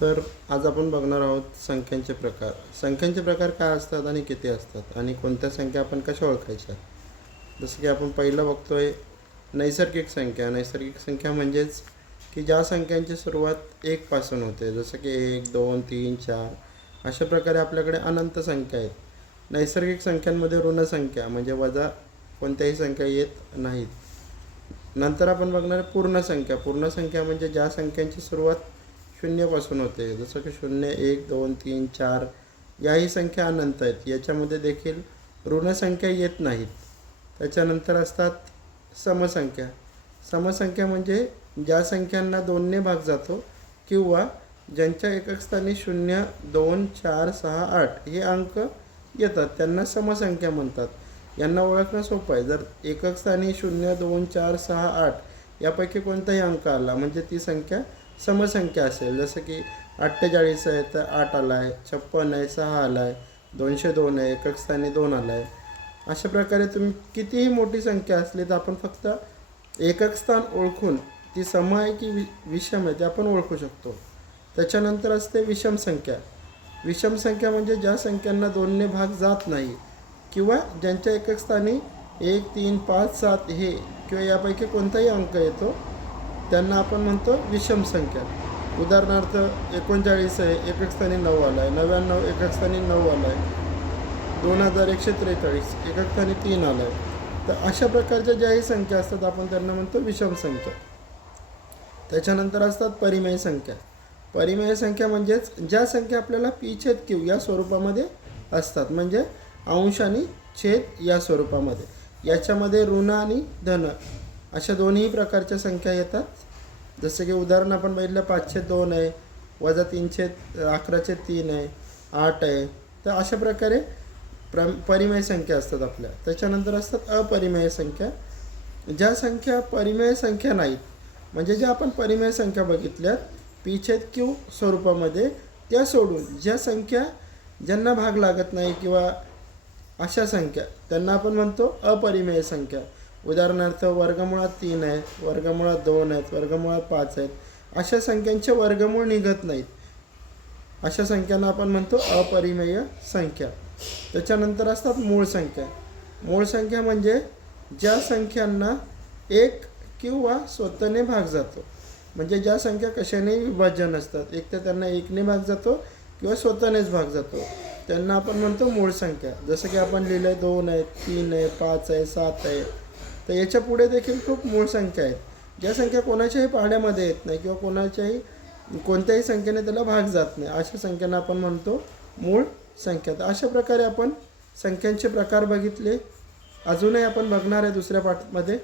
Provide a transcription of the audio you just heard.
तर आज आपण बघणार आहोत संख्यांचे प्रकार. संख्यांचे प्रकार काय असतात आणि किती असतात? आणि कोणत्या संख्या आपण कशा ओळखायच्या? जसं की आपण पहिलं बघतोय नैसर्गिक संख्या. नैसर्गिक संख्या म्हणजेच की ज्या संख्यांची सुरुवात एकपासून होते. जसं की एक दोन तीन चार. अशा प्रकारे आपल्याकडे अनंत संख्या आहेत. नैसर्गिक संख्यांमध्ये ऋण संख्या म्हणजे वजा कोणत्याही संख्या येत नाहीत. नंतर आपण बघणार पूर्ण संख्या. पूर्ण संख्या म्हणजे ज्या संख्यांची सुरुवात शून्यपासून होते. जसं की शून्य एक दोन तीन चार याही संख्या अनंत आहेत. याच्यामध्ये देखील ऋणसंख्या येत नाहीत. त्याच्यानंतर असतात समसंख्या. समसंख्या म्हणजे ज्या संख्यांना दोनने भाग जातो किंवा ज्यांच्या एकक स्थानी शून्य दोन चार सहा आठ हे अंक येतात. त्यांना समसंख्या म्हणतात. यांना ओळखणं सोपं आहे. जर एकक स्थानी शून्य दोन चार सहा आठ यापैकी कोणताही अंक आला म्हणजे ती संख्या समसंख्या असेल जसं की अठ्ठेचाळीस आहे तर आठ आला आहे छप्पन आहे सहा आला आहे दोनशे दोन आहे एकक स्थानी दोन आला आहे अशा प्रकारे तुम्ही कितीही मोठी संख्या असली तर आपण फक्त एकक स्थान ओळखून ती सम आहे की वि विषम आहे ते आपण ओळखू शकतो. त्याच्यानंतर असते विषम संख्या. विषम संख्या म्हणजे ज्या संख्यांना दोनने भाग जात नाही किंवा ज्यांच्या एकक स्थानी एक तीन पाच सात हे किंवा यापैकी कोणताही अंक येतो त्यांना आपण म्हणतो विषम संख्या. उदाहरणार्थ एकोणचाळीस आहे एकक स्थानी नऊ आला आहे नव्याण्णव एकक स्थानी नऊ आला आहे दोन हजार एकशे त्रेचाळीस एकक स्थानी तीन आलं आहे तर अशा प्रकारच्या ज्याही संख्या असतात आपण त्यांना म्हणतो विषम संख्या. त्याच्यानंतर असतात परिमेय संख्या. परिमेय संख्या म्हणजेच ज्या संख्या आपल्याला पी छेद क्यू या स्वरूपामध्ये असतात म्हणजे अंश आणि छेद या स्वरूपामध्ये. याच्यामध्ये ऋण आणि धन अशा दोन्ही प्रकारच्या संख्या येतात. जसं की उदाहरण आपण बघितलं पाचशे दोन आहे वजा तीनशे अकराशे तीन आहे आठ आहे. तर अशा प्रकारे प्र परिमेय संख्या असतात आपल्या. त्याच्यानंतर असतात अपरिमेय संख्या. ज्या संख्या परिमेय संख्या नाहीत म्हणजे ज्या आपण परिमेय संख्या बघितल्यात पिछेद क्यू स्वरूपामध्ये त्या सोडून ज्या संख्या ज्यांना भाग लागत नाही किंवा अशा संख्या त्यांना आपण म्हणतो अपरिमेय संख्या. उदाहरणार्थ वर्गमुळात तीन आहेत वर्गमुळात दोन आहेत वर्गमुळात पाच आहेत. अशा संख्यांचे वर्गमूळ निघत नाहीत. अशा संख्यांना आपण म्हणतो अपरिमेय संख्या. त्याच्यानंतर असतात मूळ संख्या. मूळ संख्या म्हणजे ज्या संख्यांना एक किंवा स्वतःने भाग जातो. म्हणजे ज्या संख्या कशानेही विभाजन असतात. एक तर त्यांना एकने भाग जातो किंवा स्वतःनेच भाग जातो. त्यांना आपण म्हणतो मूळ संख्या. जसं की आपण लिहिलं आहे दोन आहे तीन आहे पाच आहे सात आहे तर याच्यापुढे देखील खूप मूळ संख्या आहेत. ज्या संख्या कोणाच्याही पाहण्यामध्ये येत नाही किंवा कोणाच्याही कोणत्याही संख्येने त्याला भाग जात नाही अशा संख्यांना आपण म्हणतो मूळ संख्या. तर अशा प्रकारे आपण संख्यांचे प्रकार बघितले. अजूनही आपण बघणार आहे दुसऱ्या पाठमध्ये.